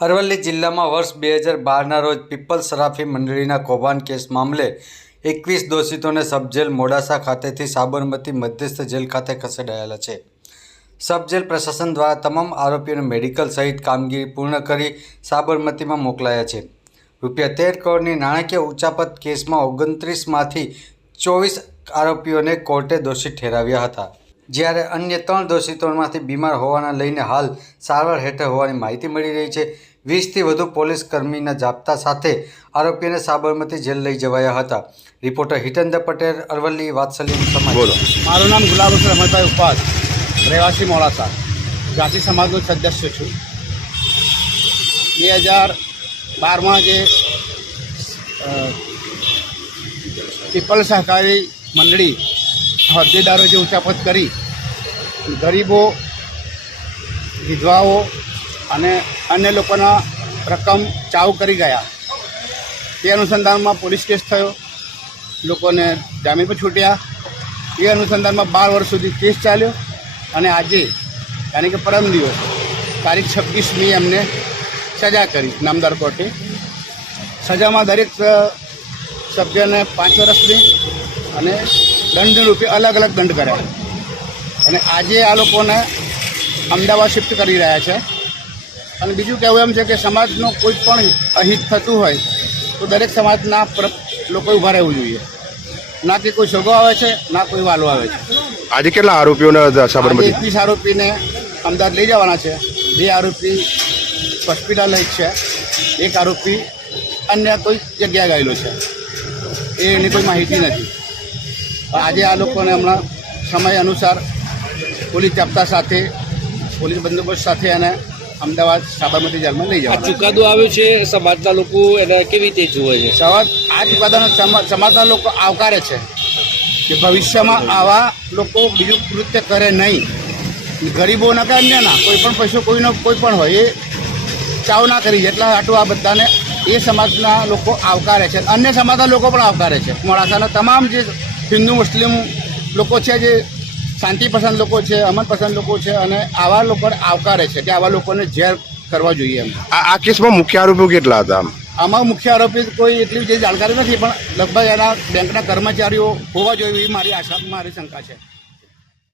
અરવલ્લી જિલ્લામાં વર્ષ બે હજાર બારના રોજ પીપલ સરાફી મંડળીના કૌભાંડ કેસ મામલે એકવીસ દોષિતોને સબજેલ મોડાસા ખાતેથી સાબરમતી મધ્યસ્થ જેલ ખાતે ખસેડાયેલા છે. સબજેલ પ્રશાસન દ્વારા તમામ આરોપીઓને મેડિકલ સહિત કામગીરી પૂર્ણ કરી સાબરમતીમાં મોકલાયા છે. રૂપિયા તેર કરોડની નાણાકીય ઉચાપત કેસમાં ઓગણત્રીસમાંથી ચોવીસ આરોપીઓને કોર્ટે દોષિત ઠેરાવ્યા હતા. જ્યારે અન્ય ત્રણ દોષિતોમાંથી બીમાર હોવાના લઈને હાલ સારવાર હેઠળ હોવાની માહિતી મળી રહી છે. વીસથી વધુ પોલીસ કર્મીના જાપ્તા સાથે આરોપીઓને સાબરમતી જેલ લઈ જવાયા હતા. રિપોર્ટર હિતેન્દ્ર પટેલ અરવલ્લી વાત્સલ્ય સમાજ બોલો. મારું નામ ગુલાબ હુસેન અમરભાઈ ઉપાસ રહેવાસી મોડાસા. જાતિ સમાજનો સદસ્ય છું. બે હજાર બારમાં જે પીપલ સહકારી મંડળી હોદ્દેદારો જે ઉચાપત કરી, ગરીબો, વિધવાઓ અને અન્ય લોકોના રકમ ચાવ કરી ગયા. તે અનુસંધાનમાં પોલીસ કેસ થયો. લોકોને જામીન પર છૂટ્યા. એ અનુસંધાનમાં બાર વર્ષ સુધી કેસ ચાલ્યો અને આજે યાની કે પરમ દિવસ, તારીખ છવ્વીસમી એમને સજા કરી નામદાર કોર્ટે. સજામાં દરેક સભ્યને પાંચ વર્ષની અને દંડ રૂપે અલગ અલગ દંડ કર્યા અને આજે આ લોકોને અમદાવાદ શિફ્ટ કરી રહ્યા છે. અને બીજું કહેવું એમ છે કે સમાજનું કોઈ પણ અહિત થતું હોય તો દરેક સમાજના લોકો ઊભા રહેવું જોઈએ. ના કે કોઈ સગો આવે છે ના કોઈ વાલો આવે છે. આજે કેટલા આરોપીઓને સાબરમતી? એકવીસ આરોપીને અમદાવાદ લઈ જવાના છે. બે આરોપી હોસ્પિટલ છે એક આરોપી અન્ય કોઈ જગ્યાએ ગયેલો છે. એની કોઈ માહિતી નથી. આજે આ લોકોને હમણાં સમય અનુસાર પોલીસ જાપ્તા સાથે પોલીસ બંદોબસ્ત સાથે એને અમદાવાદ સાબરમતી જેલમાં લઈ છે. ચુકાદો આવ્યો છે સમાજના લોકો એને કેવી રીતે જુએ છે સમાજ આ ચુકાદાનો સમા- સમાજના લોકો આવકારે છે કે ભવિષ્યમાં આવા લોકો બીજું કૃત્ય કરે નહીં ગરીબોના કે અન્યના કોઈ પણ પૈસો કોઈનો કોઈ પણ હોય એ ચાવ ના કરી. એટલા હાટું આ બધાને એ સમાજના લોકો આવકારે છે અન્ય સમાજના લોકો પણ આવકારે છે મોડાસાના તમામ જે હિન્દુ મુસ્લિમ લોકો છે જે શાંતિ પસંદ લોકો છે અમન પસંદ લોકો છે અને આવા લોકો આવકારે છે કે આવા લોકોને ઝેર કરવા જોઈએ એમ. આ આ કેસમાં મુખ્ય આરોપીઓ કેટલા હતા આમાં મુખ્ય આરોપી કોઈ એટલી જે જાણકારી નથી પણ લગભગ એના બેંકના કર્મચારીઓ હોવા જોઈએ એવી મારી આશા મારી શંકા છે.